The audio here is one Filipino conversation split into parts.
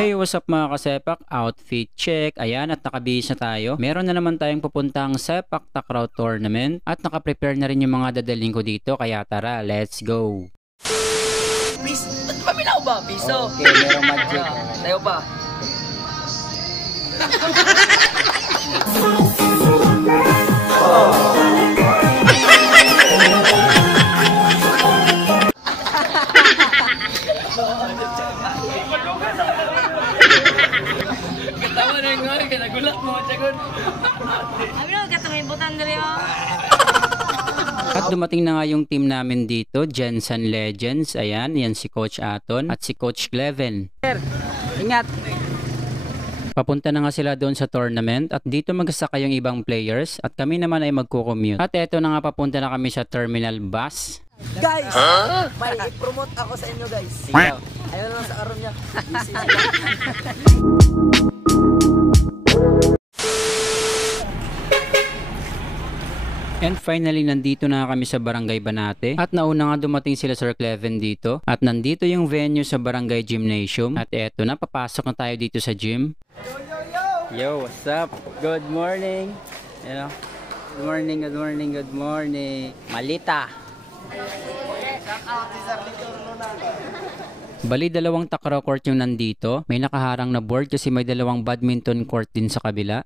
Hey, what's up mga kasepak? Outfit check. Ayan, at nakabihis na tayo. Meron na naman tayong pupuntang Sepak Takraw Tournament at nakaprepare na rin yung mga dadaling ko dito. Kaya tara, let's go! Bis, ba't pabilaw ba? Piso? Okay, merong magic. Tayo pa. Katawa na yung nga, kinagulat mo, Chagon. Abi na katong ibutan diri mo. At dumating na nga yung team namin dito, Jensen Legends. Ayan, yan si Coach Aton at si Coach Gleven. Ingat. Papunta na nga sila doon sa tournament at dito magsasaka yung ibang players at kami naman ay magko-commute. At eto na nga, papunta na kami sa terminal bus. Guys, may i-promote ako sa inyo guys. Ayaw lang sa aron niya. Busy sila. And finally, nandito na kami sa Barangay Banate. At nauna nga dumating sila Sir Cleven dito. At nandito yung venue sa Barangay Gymnasium. At eto na, papasok na tayo dito sa gym. Yo, what's up? Good morning. You know? Good morning, good morning, good morning. Malita. Bali, dalawang takraw court yung nandito. May nakaharang na board kasi may dalawang badminton court din sa kabila.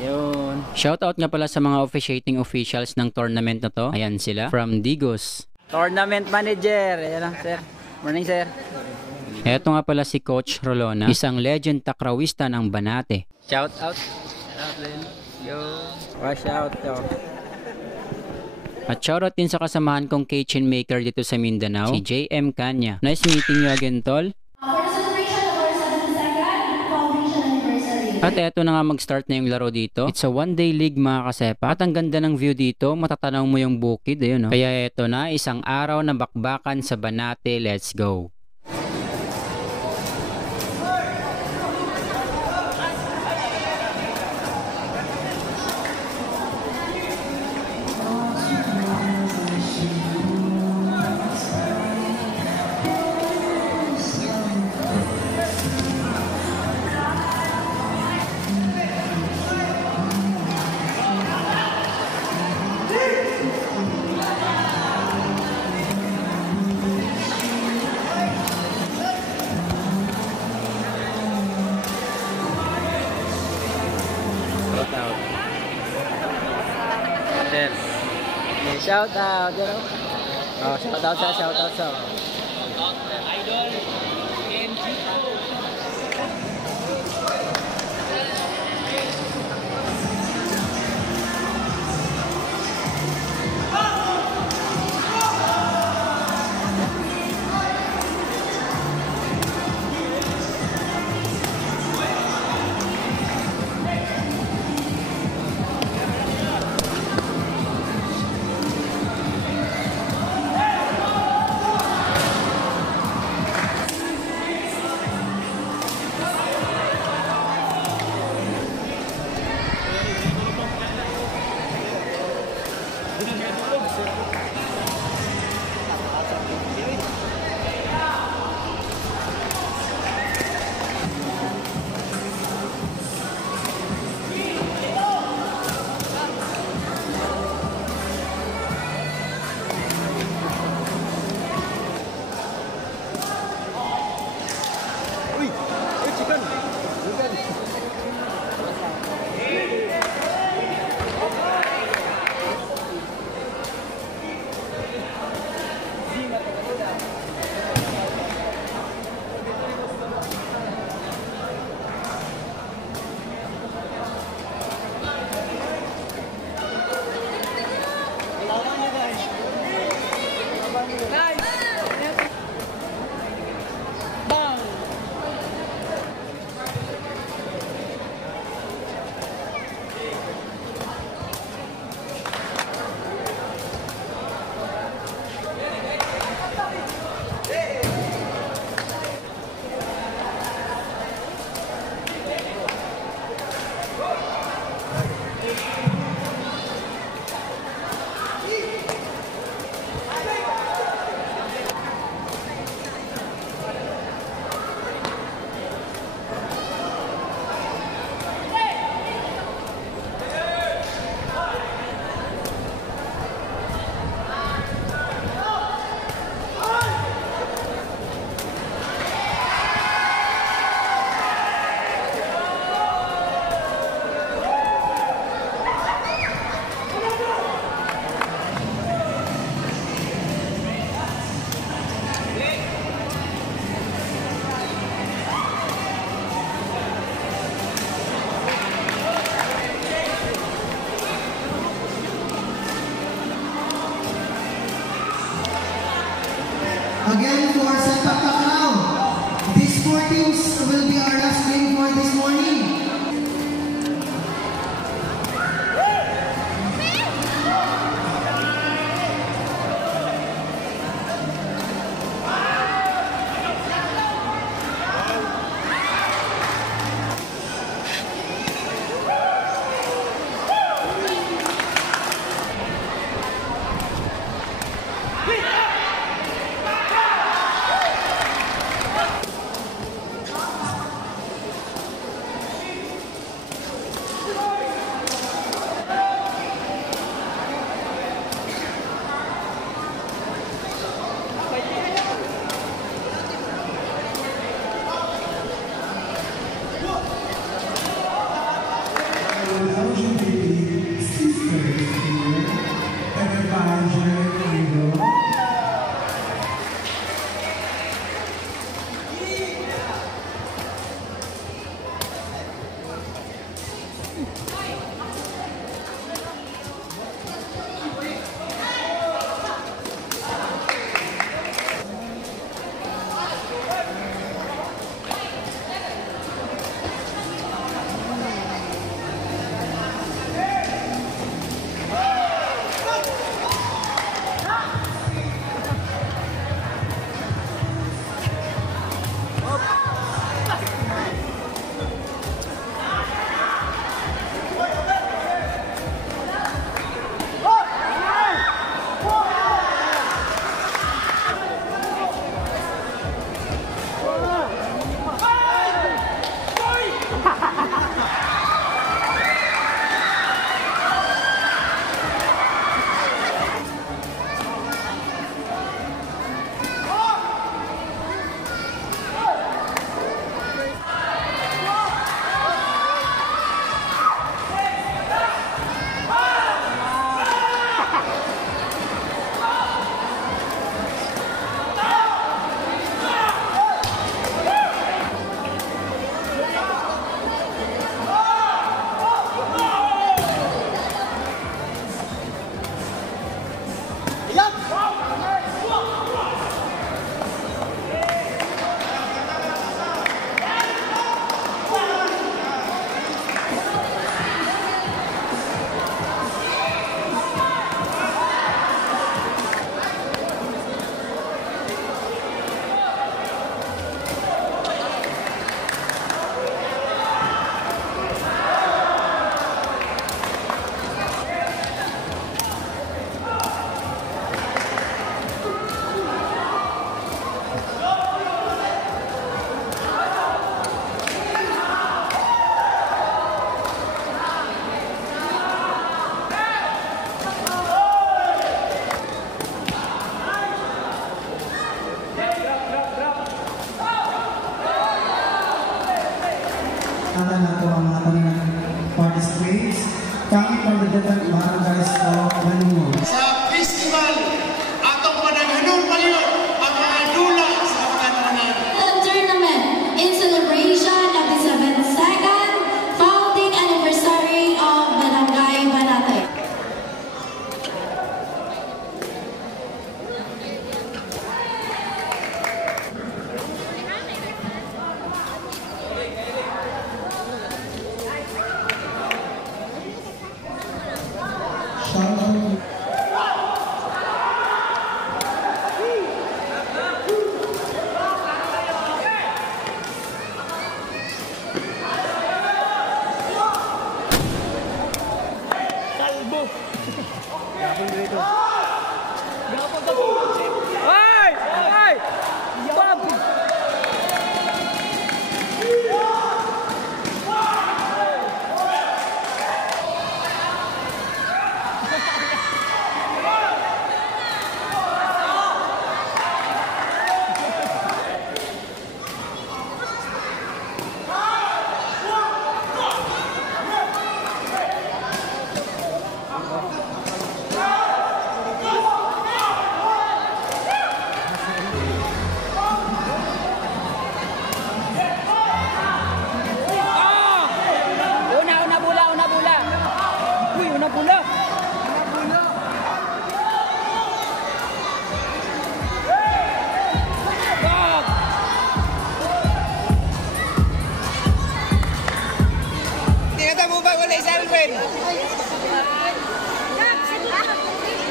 Yun. Shoutout nga pala sa mga officiating officials ng tournament na to. Ayan sila. From Digos. Tournament manager. Ayan lang, sir. Morning, sir. Eto nga pala si Coach Rolona, isang legend takrawista ng Banate. Shoutout. Shoutout din. Yo. Wash out, yo. At shoutout din sa kasamahan kong kitchen maker dito sa Mindanao, si JM Kanya. Nice meeting you again, tol. At eto na nga, mag-start na yung laro dito. It's a one-day league mga kasepa. At ang ganda ng view dito, matatanaw mo yung bukid. Ayun, no? Kaya eto na, isang araw na bakbakan sa Banate. Let's go! Shout out, you know? Oh, shout out sa, shout out sa. Idol. pasalamatan na ito ang mga tanan participants coming from the different barangays of Manungo. Sa festival, atong panaghanong payon ang mga dula sa kananan. The tournament in celebration of the 72nd founding anniversary of Barangay Banate.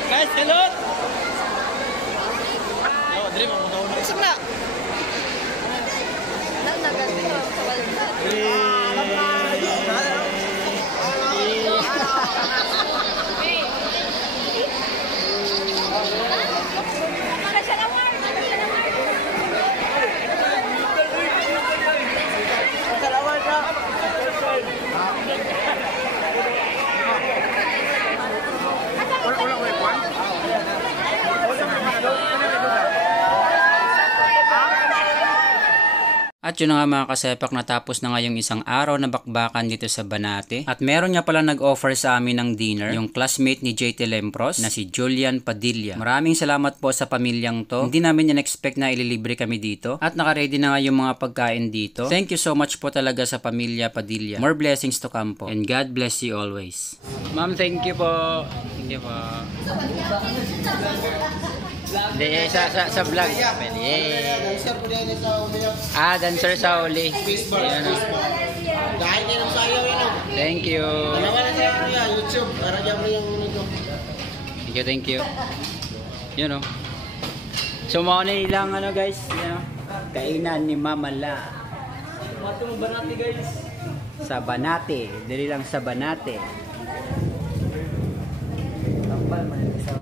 Guys, hello! Dre, mamunaw na. Isip na! At yun na nga mga kasepak, natapos na nga yung isang araw na bakbakan dito sa Banate. At meron nga pala nag-offer sa amin ng dinner, yung classmate ni JT Lempros na si Julian Padilla. Maraming salamat po sa pamilyang to. Hindi namin in-expect na ililibre kami dito. At naka-ready na nga yung mga pagkain dito. Thank you so much po talaga sa pamilya Padilla. More blessings to come po. And God bless you always. Ma'am, thank you po. Thank you po. Hindi, sa vlog. Dancer po din sa umiyak. Dancer sa uli. Facebook. Ayan, Dahil din ang sayaw yan. Thank you. Dalawa na sa YouTube. Para dyan mo yung nito. Thank you. Yun o. So, mga na ilang guys. Kainan ni Mama La. Banate guys. Sa Banate. Dali lang sa Banate.